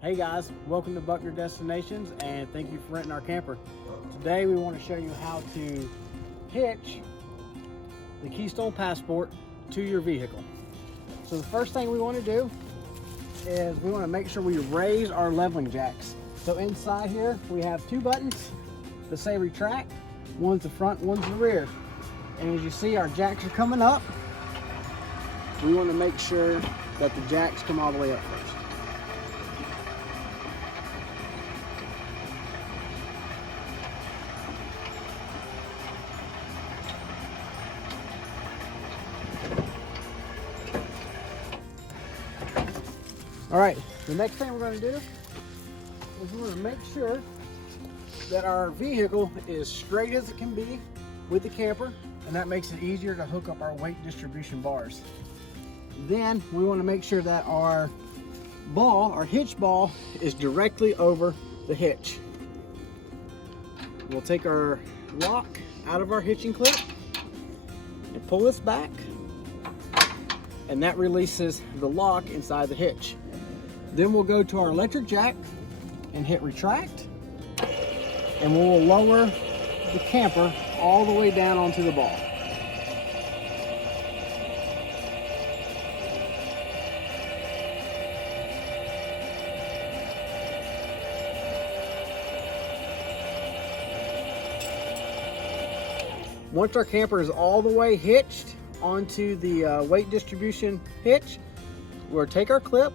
Hey guys, welcome to Buckner Destinations and thank you for renting our camper. Today we want to show you how to hitch the Keystone Passport to your vehicle. So the first thing we want to do is we want to make sure we raise our leveling jacks. So inside here we have two buttons that say retract. One's the front, one's the rear. And as you see, our jacks are coming up. We want to make sure that the jacks come all the way up first. All right, the next thing we're going to do is we're going to make sure that our vehicle is straight as it can be with the camper, and that makes it easier to hook up our weight distribution bars. Then we want to make sure that our ball, our hitch ball, is directly over the hitch. We'll take our lock out of our hitching clip and pull this back, and that releases the lock inside the hitch. Then we'll go to our electric jack and hit retract, and we'll lower the camper all the way down onto the ball. Once our camper is all the way hitched onto the weight distribution hitch, we'll take our clip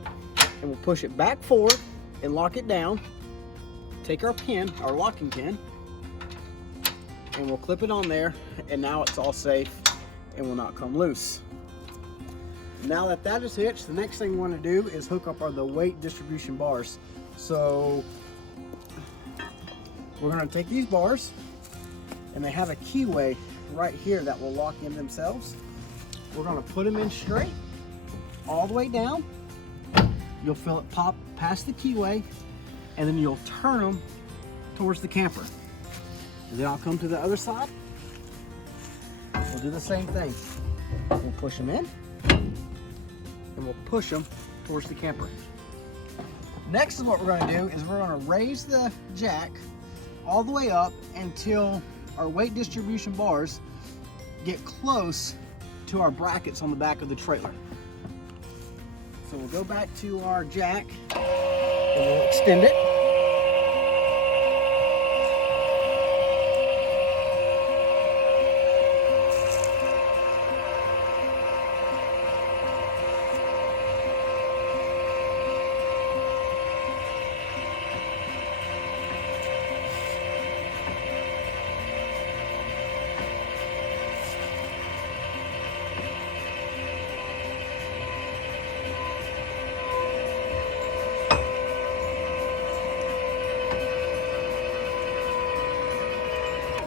and we'll push it back forward and lock it down. Take our pin, our locking pin, and we'll clip it on there, and now it's all safe and will not come loose. Now that that is hitched, the next thing we want to do is hook up the weight distribution bars. So we're going to take these bars, and they have a keyway right here that will lock in themselves. We're going to put them in straight all the way down. You'll feel it pop past the keyway, and then you'll turn them towards the camper. And then I'll come to the other side. We'll do the same thing. We'll push them in, and we'll push them towards the camper. Next is what we're going to do is we're going to raise the jack all the way up until our weight distribution bars get close to our brackets on the back of the trailer. So we'll go back to our jack and we'll extend it.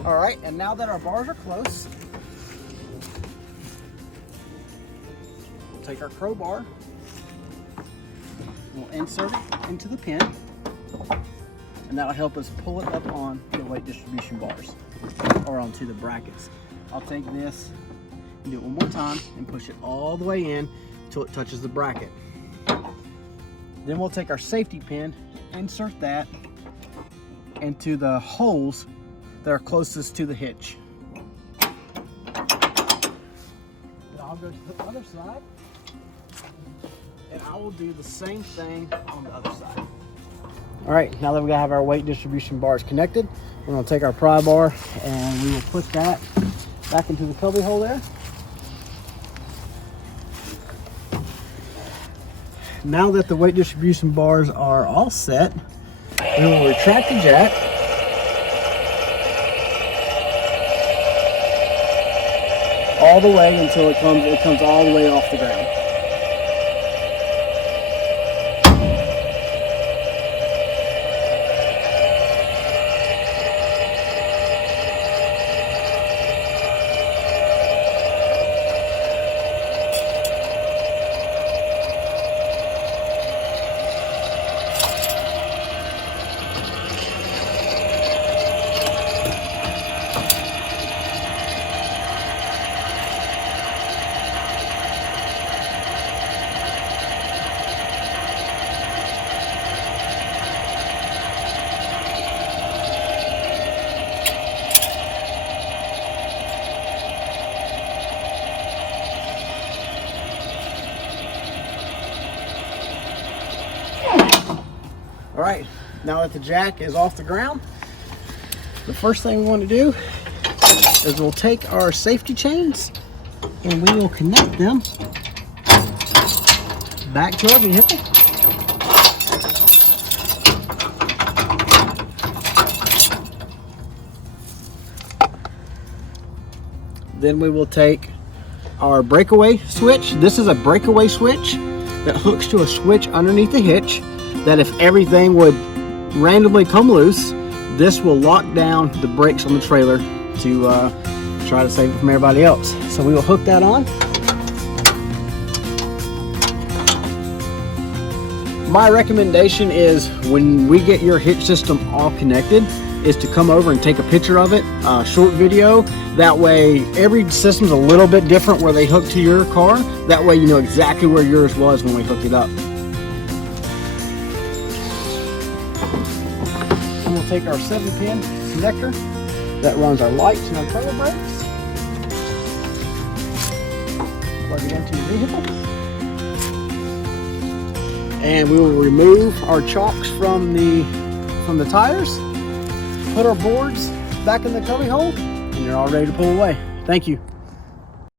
All right, and now that our bars are close, we'll take our crowbar, we'll insert it into the pin, and that'll help us pull it up on the weight distribution bars, or onto the brackets. I'll take this and do it one more time and push it all the way in until it touches the bracket. Then we'll take our safety pin, insert that into the holes that are closest to the hitch. Then I'll go to the other side, and I will do the same thing on the other side. All right, now that we have our weight distribution bars connected, we're going to take our pry bar and we will put that back into the cubby hole there. Now that the weight distribution bars are all set, we will retract the jack. All the way until it comes all the way off the ground. All right, now that the jack is off the ground, the first thing we want to do is we'll take our safety chains and we will connect them back to our vehicle. Then we will take our breakaway switch. This is a breakaway switch that hooks to a switch underneath the hitch that if everything would randomly come loose, this will lock down the brakes on the trailer to try to save it from everybody else. So we will hook that on. My recommendation is when we get your hitch system all connected is to come over and take a picture of it, a short video. That way every system's a little bit different where they hook to your car. That way you know exactly where yours was when we hooked it up. And we'll take our 7-pin connector that runs our lights and our trailer brakes. Plug it into your vehicle. And we will remove our chocks from the tires, put our boards back in the cubby hole, and you're all ready to pull away. Thank you.